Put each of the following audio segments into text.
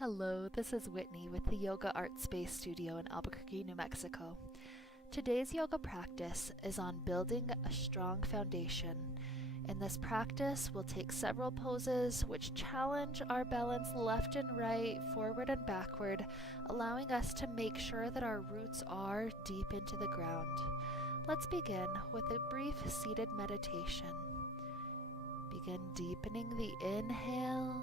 Hello, this is Whitney with the Yoga Art Space Studio in Albuquerque, New Mexico. Today's yoga practice is on building a strong foundation. In this practice, we'll take several poses which challenge our balance left and right, forward and backward, allowing us to make sure that our roots are deep into the ground. Let's begin with a brief seated meditation. Begin deepening the inhale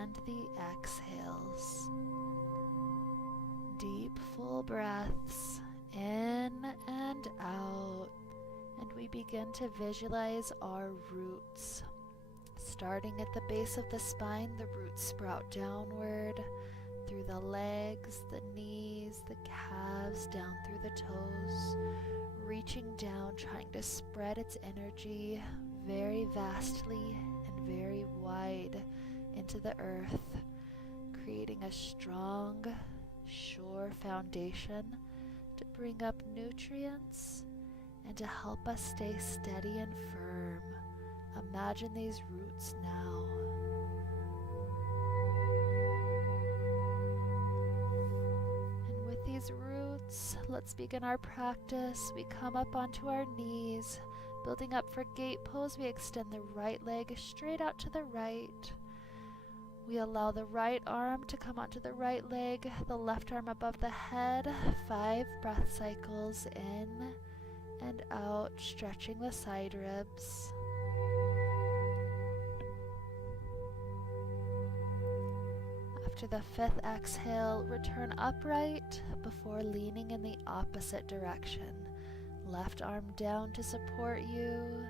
and the exhales. Deep, full breaths in and out. And we begin to visualize our roots. Starting at the base of the spine, the roots sprout downward through the legs, the knees, the calves, down through the toes, reaching down, trying to spread its energy very vastly and very wide into the earth, creating a strong, sure foundation to bring up nutrients and to help us stay steady and firm. Imagine these roots now. And with these roots, let's begin our practice. We come up onto our knees, building up for gate pose. We extend the right leg straight out to the right. We allow the right arm to come onto the right leg, the left arm above the head. 5 breath cycles in and out, stretching the side ribs. After the 5th exhale, return upright before leaning in the opposite direction. Left arm down to support you.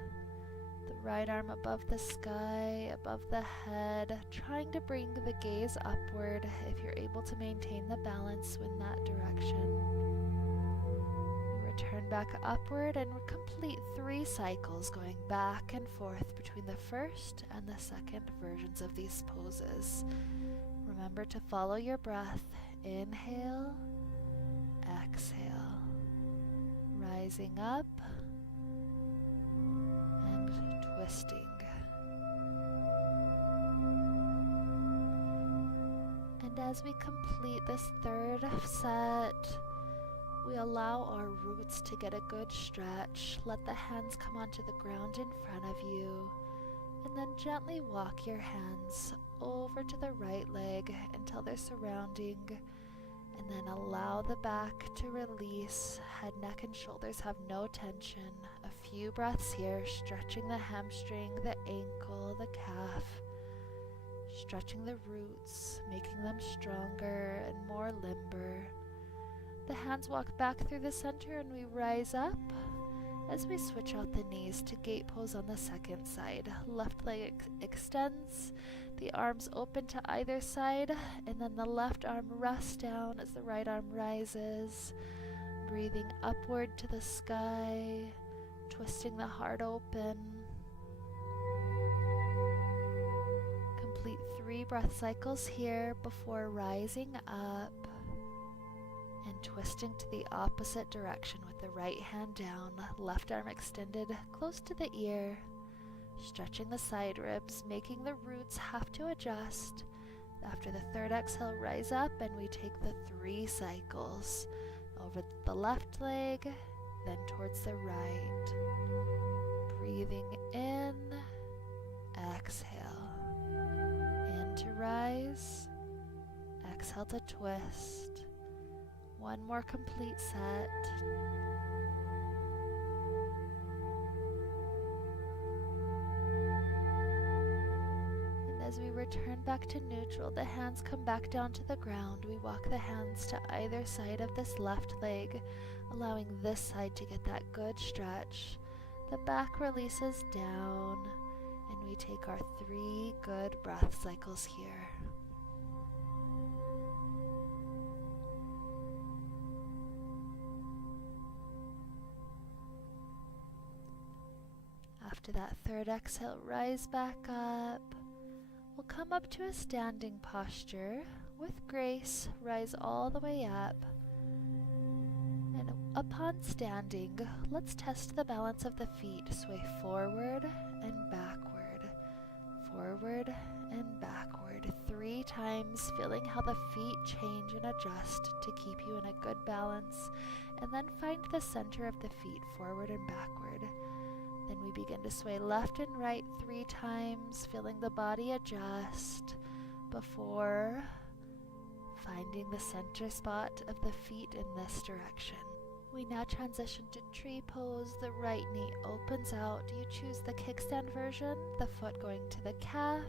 The right arm above the sky, above the head, trying to bring the gaze upward if you're able to maintain the balance in that direction. Return back upward and complete 3 cycles going back and forth between the first and the second versions of these poses. Remember to follow your breath. Inhale, exhale, rising up and twisting. And as we complete this 3rd set, we allow our roots to get a good stretch. Let the hands come onto the ground in front of you. And then gently walk your hands over to the right leg until they're surrounding. And then allow the back to release. Head, neck, and shoulders have no tension. A few breaths here, stretching the hamstring, the ankle, the calf. Stretching the roots, making them stronger and more limber. The hands walk back through the center and we rise up as we switch out the knees to gate pose on the second side. Left leg extends, the arms open to either side, and then the left arm rests down as the right arm rises. Breathing upward to the sky, twisting the heart open. Complete 3 breath cycles here before rising up and twisting to the opposite direction with the right hand down, left arm extended close to the ear, stretching the side ribs, making the roots have to adjust. After the 3rd exhale, rise up and we take the 3 cycles over the left leg, then towards the right. Breathing in, exhale. In to rise, exhale to twist. 1 more complete set. And as we return back to neutral, the hands come back down to the ground. We walk the hands to either side of this left leg, allowing this side to get that good stretch. The back releases down, and we take our 3 good breath cycles here. After that 3rd exhale, rise back up. We'll come up to a standing posture. With grace, rise all the way up. And upon standing, let's test the balance of the feet. Sway forward and backward. Forward and backward. 3 3 times, feeling how the feet change and adjust to keep you in a good balance. And then find the center of the feet, forward and backward. Then we begin to sway left and right 3 times, feeling the body adjust before finding the center spot of the feet in this direction. We now transition to tree pose. The right knee opens out. You choose the kickstand version, the foot going to the calf,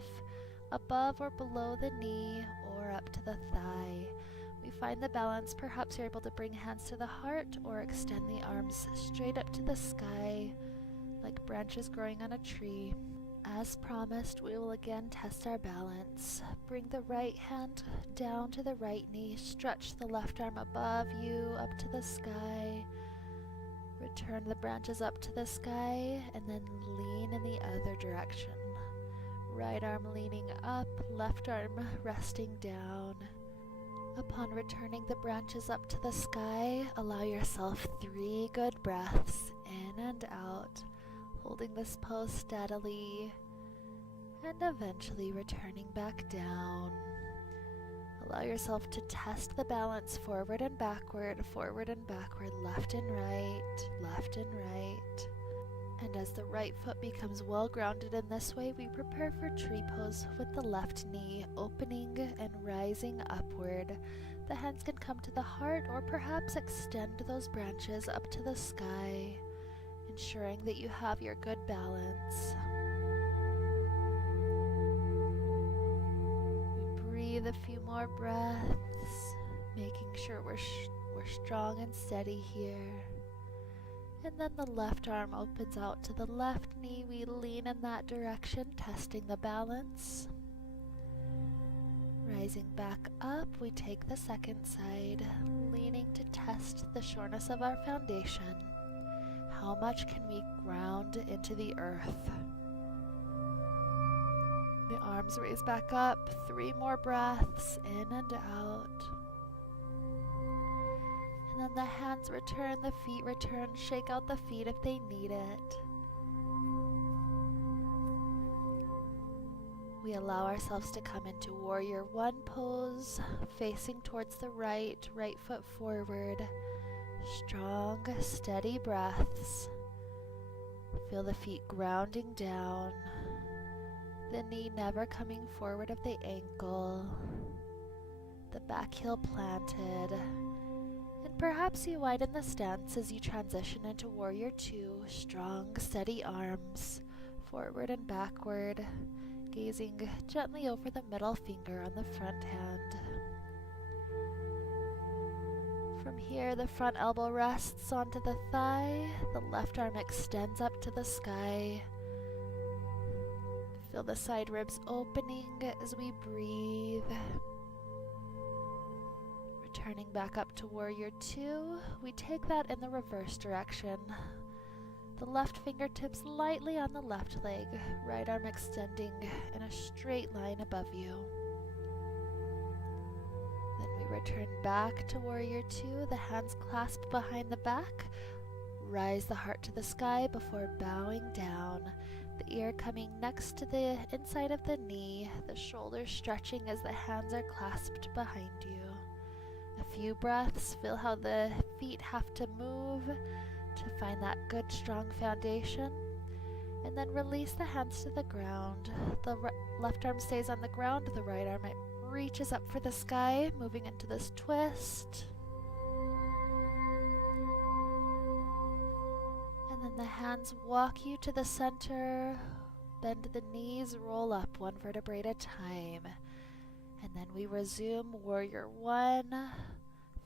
above or below the knee, or up to the thigh. We find the balance. Perhaps you're able to bring hands to the heart or extend the arms straight up to the sky like branches growing on a tree. As promised, we will again test our balance. Bring the right hand down to the right knee, stretch the left arm above you up to the sky. Return the branches up to the sky and then lean in the other direction. Right arm leaning up, left arm resting down. Upon returning the branches up to the sky, allow yourself 3 good breaths in and out, holding this pose steadily, and eventually returning back down. Allow yourself to test the balance forward and backward, left and right, left and right. And as the right foot becomes well grounded in this way, we prepare for tree pose with the left knee opening and rising upward. The hands can come to the heart or perhaps extend those branches up to the sky, ensuring that you have your good balance. We breathe a few more breaths, making sure we're strong and steady here. And then the left arm opens out to the left knee. We lean in that direction, testing the balance. Rising back up, we take the second side, leaning to test the sureness of our foundation. How much can we ground into the earth? The arms raise back up, 3 more breaths in and out. And then the hands return, the feet return. Shake out the feet if they need it. We allow ourselves to come into Warrior One pose, facing towards the right foot forward. Strong, steady breaths. Feel the feet grounding down, the knee never coming forward of the ankle, the back heel planted. And perhaps you widen the stance as you transition into Warrior Two. Strong, steady arms, forward and backward, gazing gently over the middle finger on the front hand. From here, the front elbow rests onto the thigh, the left arm extends up to the sky. Feel the side ribs opening as we breathe. Returning back up to Warrior Two, we take that in the reverse direction. The left fingertips lightly on the left leg, right arm extending in a straight line above you. Then we return back to Warrior Two, the hands clasped behind the back. Rise the heart to the sky before bowing down, the ear coming next to the inside of the knee, the shoulders stretching as the hands are clasped behind you. A few breaths, feel how the feet have to move to find that good strong foundation, and then release the hands to the ground. The left arm stays on the ground, the right arm reaches up for the sky, moving into this twist. And then the hands walk you to the center, bend the knees, roll up 1 vertebrae at a time. And then we resume Warrior One,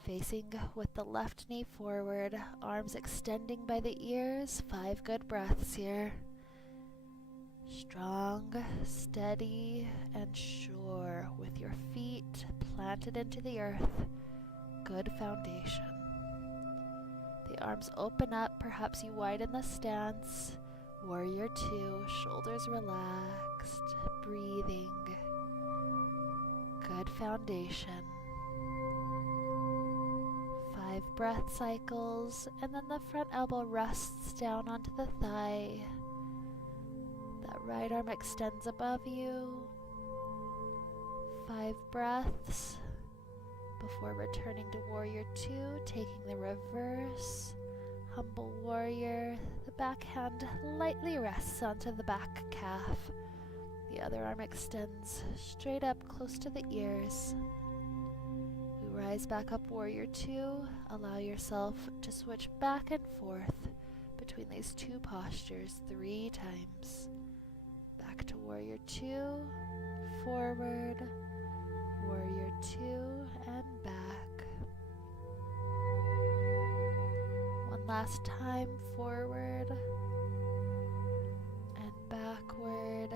facing with the left knee forward, arms extending by the ears. 5 good breaths here. Strong, steady, and sure with your feet planted into the earth. Good foundation. The arms open up, perhaps you widen the stance. Warrior Two, shoulders relaxed, breathing. Good foundation. 5 breath cycles, and then the front elbow rests down onto the thigh. That right arm extends above you. 5 breaths before returning to Warrior 2, taking the reverse. Humble Warrior. The back hand lightly rests onto the back calf. The other arm extends straight up close to the ears. We rise back up Warrior 2. Allow yourself to switch back and forth between these two postures 3 times. Back to Warrior 2, forward, Warrior 2, and back. One last time, forward and backward.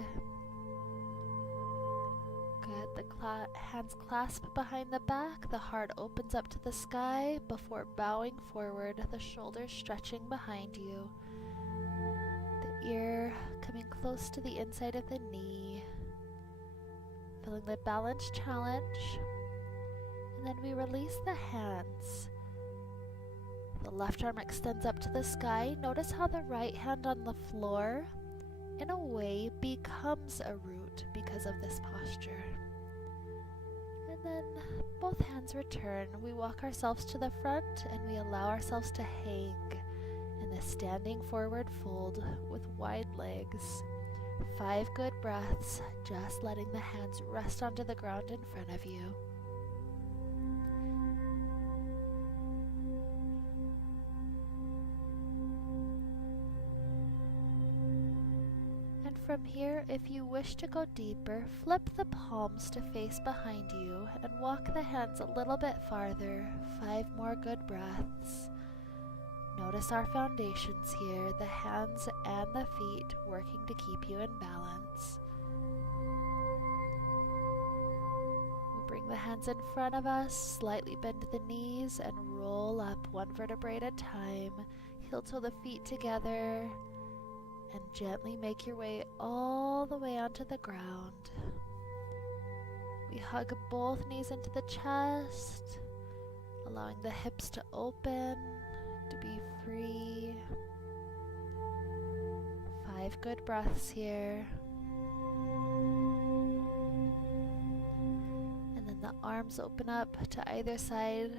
Good. The hands clasp behind the back. The heart opens up to the sky before bowing forward, the shoulders stretching behind you. The ear coming close to the inside of the knee. Feeling the balance challenge. And then we release the hands. The left arm extends up to the sky. Notice how the right hand on the floor, in a way, becomes a root because of this posture. And then both hands return. We walk ourselves to the front and we allow ourselves to hang in the standing forward fold with wide legs. 5 good breaths, just letting the hands rest onto the ground in front of you. From here, if you wish to go deeper, flip the palms to face behind you and walk the hands a little bit farther. 5 more good breaths. Notice our foundations here, the hands and the feet working to keep you in balance. We bring the hands in front of us, slightly bend the knees and roll up 1 vertebrae at a time. Heel toe the feet together. And gently make your way all the way onto the ground. We hug both knees into the chest, allowing the hips to open, to be free. 5 good breaths here. And then the arms open up to either side.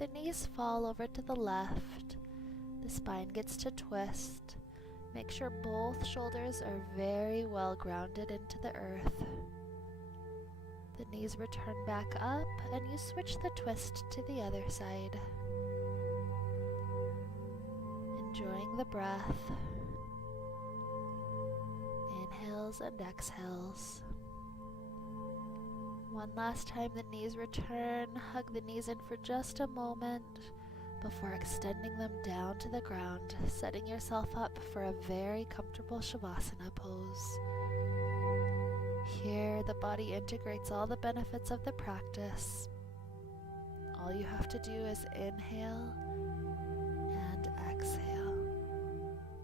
The knees fall over to the left. The spine gets to twist. Make sure both shoulders are very well grounded into the earth. The knees return back up and you switch the twist to the other side. Enjoying the breath. Inhales and exhales. One last time the knees return. Hug the knees in for just a moment before extending them down to the ground, setting yourself up for a very comfortable Shavasana pose. Here, the body integrates all the benefits of the practice. All you have to do is inhale and exhale.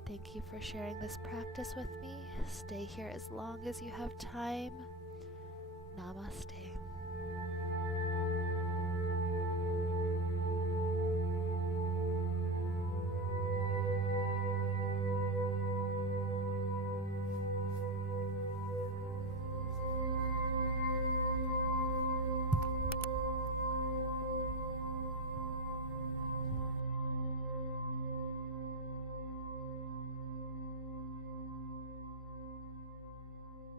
Thank you for sharing this practice with me. Stay here as long as you have time. Namaste.